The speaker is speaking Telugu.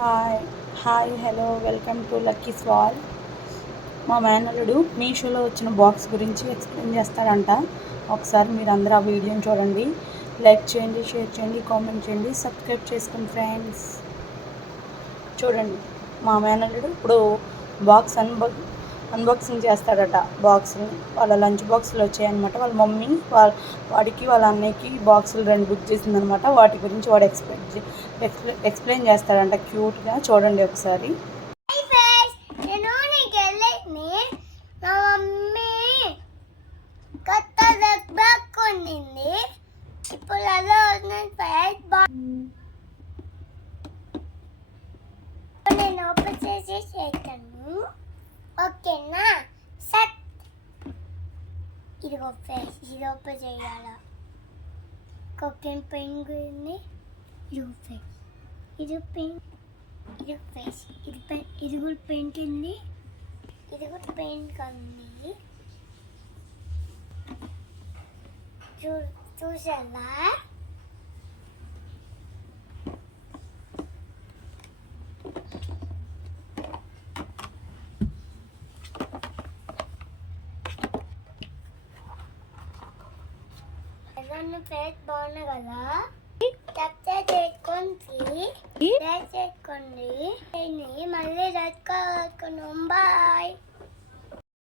Hi hi hello welcome to lucky స్వాల్. మా మేనల్లుడు మీషోలో వచ్చిన బాక్స్ గురించి ఎక్స్ప్లెయిన్ చేస్తాడంట. ఒకసారి మీరు అందరూ ఆ వీడియోని చూడండి. లైక్ చేయండి, షేర్ చేయండి, కామెంట్ చేయండి, సబ్స్క్రైబ్ చేసుకోండి ఫ్రెండ్స్. చూడండి, మా మేనల్లుడు ఇప్పుడు బాక్స్ అన్బాక్సింగ్ చేస్తాడట. బాక్స్ని వాళ్ళ లంచ్ బాక్సులు వచ్చాయన్నమాట. వాళ్ళ మమ్మీ వాడికి వాళ్ళ అన్నయ్యకి బాక్సులు 2 బుక్ చేసిందనమాట. వాటి గురించి వాడు ఎక్స్ప్లెయిన్ చేస్తాడంట క్యూట్గా. చూడండి ఒకసారి. నేను నీకెళ్ళి మా మమ్మీ కొత్త బ్యాగ్ కొనింది. ఇప్పుడు అలా నేను ఓపెన్ చేసి చేస్తాను. ఓకేనా? సెట్. ఇదిగో ఫేస్, ఇది ఓపెన్ చేయాలా? కొకెన్ పెయిన్ గురించి ఇదిగో ఫేస్, ఇది పెయిన్, ఇది ఫేస్, ఇది పెయిన్, ఇది కూడా పెయింట్ ఉంది, ఇది కూడా పెయింట్ ఉంది. చూసావా? ఫేస్ బాగున్నాయి కదా.